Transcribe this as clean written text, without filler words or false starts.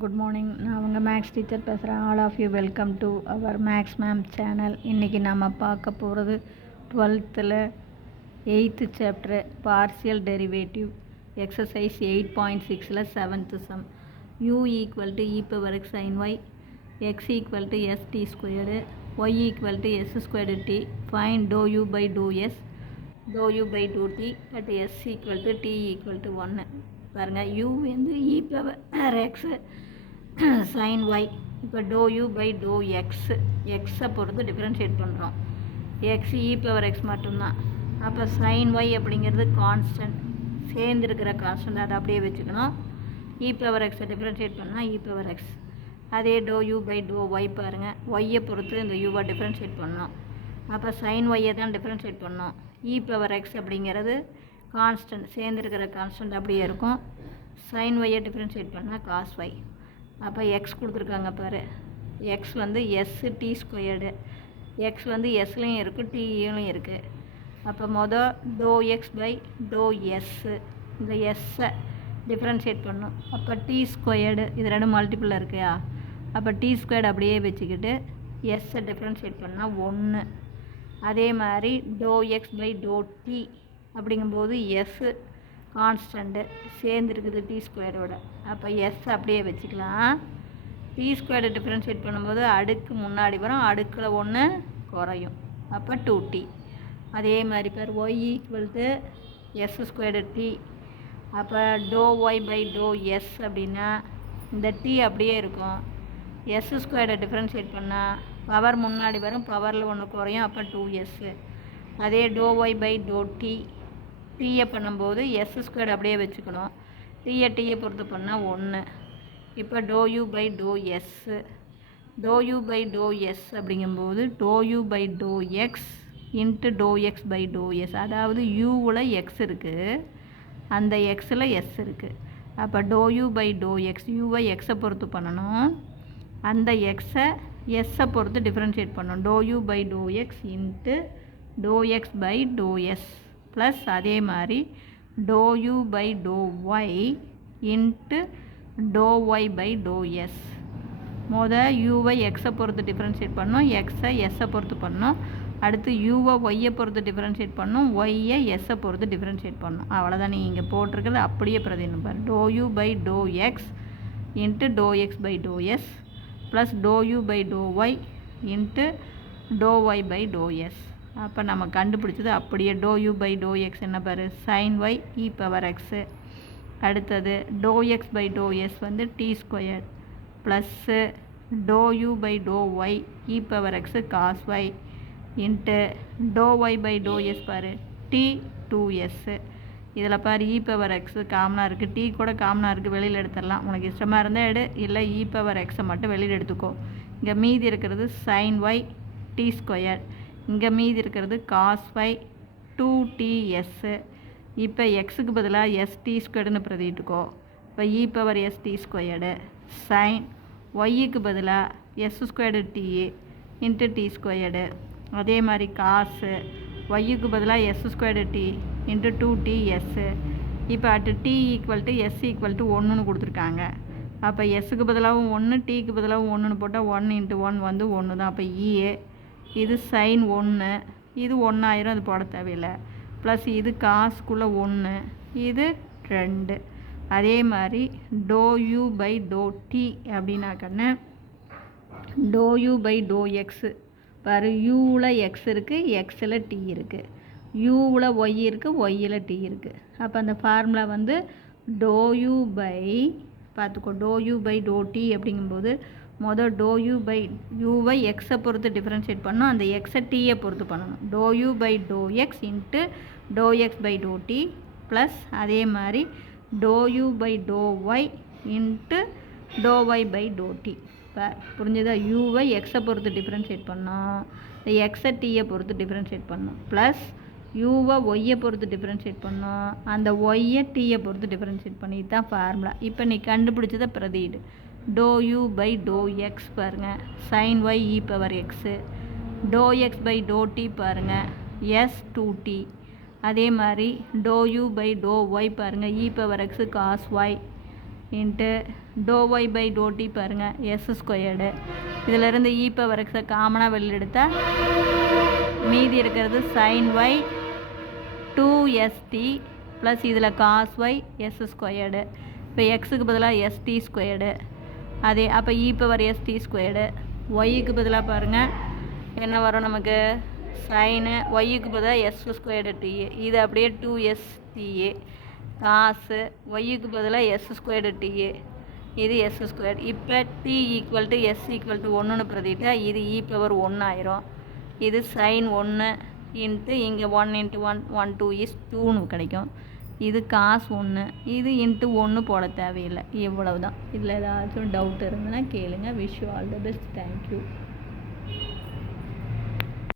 Good morning. நான் உங்கள் maths teacher பேசுகிறேன். All of you welcome to our maths ma'am channel. இன்றைக்கி நம்ம பார்க்க போகிறது 12th 8th chapter partial derivative exercise 8.6 7th sum. u equal to E power X sine Y, X equal to S T squared, Y equal to S squared T. Find do U by to S, do U by do T at S equal to T equal to 1. பாருங்கள், u வந்து E power X sine Y. இப்போ do U by do X, எக்ஸை பொறுத்து differentiate பண்ணுறோம். X இ power X மட்டும்தான். அப்போ sine Y அப்படிங்கிறது constant, சேர்ந்துருக்கிற கான்ஸ்டன்ட், அதை அப்படியே வச்சுக்கணும். இ பவர் எக்ஸை டிஃப்ரென்ஷியேட் பண்ணால் இ பவர் எக்ஸ். அதே do U by do Y பாருங்கள், ஒய்யை பொறுத்து இந்த யூவை டிஃப்ரென்ஷியேட் பண்ணோம். அப்போ சைன் ஒய்யை தான் டிஃப்ரென்ஷியேட் பண்ணோம். இ பவர் எக்ஸ் அப்படிங்கிறது கான்ஸ்டன்ட், சேர்ந்துருக்கிற கான்ஸ்டன்ட் அப்படியே இருக்கும். சைன் ஒய்யை டிஃப்ரென்ஷியேட் பண்ணால் காஸ் ஒய். அப்போ எக்ஸ் கொடுத்துருக்காங்க பாரு, எக்ஸ் வந்து எஸ் டி ஸ்கொயர்டு. எக்ஸ் வந்து எஸ்லையும் இருக்குது, டியிலும் இருக்குது. அப்போ மொதல் do X by do S, இந்த எஸ்ஸை டிஃப்ரென்ஷியேட் பண்ணும். அப்போ டி ஸ்கொயர்டு, இது ரெண்டும் மல்டிப்பிள் இருக்குயா. அப்போ டி ஸ்கொயர்டு அப்படியே வச்சுக்கிட்டு எஸ்ஸை டிஃப்ரென்ஷியேட் பண்ணால் 1. அதே மாதிரி do X by do T அப்படிங்கும்போது எஸ் கான்ஸ்டண்ட்டு சேர்ந்துருக்குது டி ஸ்கொயரோட. அப்போ எஸ் அப்படியே வச்சுக்கலாம். டி ஸ்கொயரை டிஃப்ரென்ஷியேட் பண்ணும்போது அடுக்கு முன்னாடி வரும், அடுக்கில் 1 குறையும். அப்போ 2t. அதே மாதிரி பேர் Y equal to S squared T. அப்போ டோ ஒய் பை டோ எஸ் அப்படின்னா இந்த டி அப்படியே இருக்கும். எஸ் ஸ்கொயரை டிஃப்ரென்ஷியேட் பண்ணால் பவர் முன்னாடி வரும், பவரில் 1 குறையும். அப்போ 2s. அதே do Y by do T, டீயை பண்ணும்போது எஸ் ஸ்கொயர்டு அப்படியே வச்சுக்கணும். டீயை பொறுத்து பண்ணால் 1. இப்போ do U by do S, do U by to S அப்படிங்கும்போது do U by do X into do X by to S. அதாவது யூவில் எக்ஸ் இருக்குது, அந்த எக்ஸில் எஸ் இருக்குது. அப்போ do U by do X, யூவை எக்ஸை பொறுத்து பண்ணணும், அந்த எக்ஸை எஸ்ஸை பொறுத்து டிஃப்ரென்ஷியேட் பண்ணணும். Do U by do X into do X by to S plus அதே மாதிரி do U by do Y into do Y by to S. யூவை எக்ஸை பொறுத்து டிஃப்ரென்ஷியேட் பண்ணோம், எக்ஸை எஸ்ஸை பொறுத்து பண்ணோம். அடுத்து யூவை ஒய்யை பொறுத்து டிஃப்ரென்ஷியேட் பண்ணோம், ஒய்யை எஸ்ஸை பொறுத்து டிஃப்ரென்ஷியேட் பண்ணோம். அவ்வளோதான். நீங்கள் இங்கே போட்டிருக்கிறது அப்படியே பிரதிநிதினம் பாரு. Do U by do X into do X by to S plus do U by do Y into do Y by to S. அப்போ நம்ம கண்டுபிடிச்சது அப்படியே do U by do X என்ன பாரு, sine Y E power X. அடுத்தது do X by to S வந்து T square plus do U by do Y E power X cos Y into do Y by to S பாரு D 2s. இதில் பாரு இ power x காமனாக இருக்குது, D கூட காமனாக இருக்குது, வெளியில் எடுத்துடலாம். உனக்கு இஷ்டமாக இருந்தால் எடு, இல்லை இ பவர் எக்ஸை மட்டும் வெளியில் எடுத்துக்கோ. இங்கே மீதி இருக்கிறது சைன் ஒய் டி ஸ்கொயர், இங்கே மீதி இருக்கிறது காஸ் ஒய் 2ts. இப்போ எக்ஸுக்கு பதிலாக எஸ்டி ஸ்கொயர்டுன்னு பிரதிட்டுக்கோ. இப்போ E power S T squared sine ஒய்யுக்கு பதிலாக S squared T into T squared. அதே மாதிரி காசு ஒய்யுக்கு பதிலாக S squared T into 2ts. இப்போ at T equal to S equal to 1ன்னு கொடுத்துருக்காங்க. அப்போ எஸ்ஸுக்கு பதிலாகவும் 1, டிக்கு பதிலாகவும் 1ன்னு போட்டால் 1 × 1 வந்து 1 தான். அப்போ இஏ இது சைன் 1, இது 1 ஆயிரம், அது போட தேவையில்லை. ப்ளஸ் இது காசுக்குள்ளே 1, இது 2. அதே மாதிரி do U by do T அப்படின்னாக்கன்னு do U by do X பாரு, யூவில் எக்ஸ் இருக்குது, எக்ஸில் டி இருக்குது, யூவில் ஒய் இருக்குது, ஒய்யில் டி இருக்குது. அப்போ அந்த ஃபார்முலா வந்து டோ யூ பை பார்த்துக்கோ, do U by do T அப்படிங்கும்போது மொதல் டோ யூ பை யூவை எக்ஸை பொறுத்து டிஃப்ரென்ஷியேட் பண்ணணும், அந்த எக்ஸை டீயை பொறுத்து பண்ணணும். Do U by do X into do X by do T plus அதே மாதிரி do U by do Y into do Y by do T. இப்போ புரிஞ்சுதா? யூவை எக்ஸை பொறுத்து டிஃப்ரென்ஷியேட் பண்ணோம், இந்த எக்ஸை டீயை பொறுத்து டிஃப்ரென்ஷியேட் பண்ணோம், ப்ளஸ் யூவை ஒய்யை பொறுத்து டிஃப்ரென்ஷியேட் பண்ணோம், அந்த ஒய்யை டீயை பொறுத்து டிஃப்ரென்ஷியேட் பண்ணி. இதுதான் ஃபார்முலா. இப்போ நீ கண்டுபிடிச்சதை பிரதிடு. Do U by do X பாருங்கள், sine Y E power X. Do X by do T பாருங்கள், எஸ் 2t. அதே மாதிரி do U by do Y பாருங்கள், E power X cos Y into do Y by do T பாருங்கள் S squared. இதிலேருந்து E power எக்ஸை காமனாக வெளியில் எடுத்தால் மீதி இருக்கிறது சைன் ஒய் 2st ப்ளஸ் இதில் காஸ் ஒய் எஸ் ஸ்கொயர்டு. இப்போ எக்ஸுக்கு பதிலாக எஸ்டி ஸ்கொயர்டு. அதே அப்போ இ பவர் எஸ்டி ஸ்கொயர்டு. ஒய்க்கு பதிலாக பாருங்கள் என்ன வரும் நமக்கு சைனு. ஒய்க்கு பதிலாக எஸ் ஸ்கொயர்டு டிஏ. இது அப்படியே 2s டிஏ காசு. ஒய்க்கு பதிலாக எஸ் ஸ்கொயர்டு டிஏ. இது எஸ் ஸ்கொயர்டு. இப்போ T equal to S equal to 1ன்னு பிரதிட்டா இது இ பவர் 1 ஆயிரும். இது சைன் 1 இன்ட்டு இங்கே 1 × 1 1 2 is 2ன்னு கிடைக்கும். இது காசு 1. இது இன்ட்டு 1 போட தேவையில்லை. இவ்வளவு தான். இதில் ஏதாச்சும் டவுட் இருந்ததுன்னா கேளுங்க. Wish you all the best. Thank you.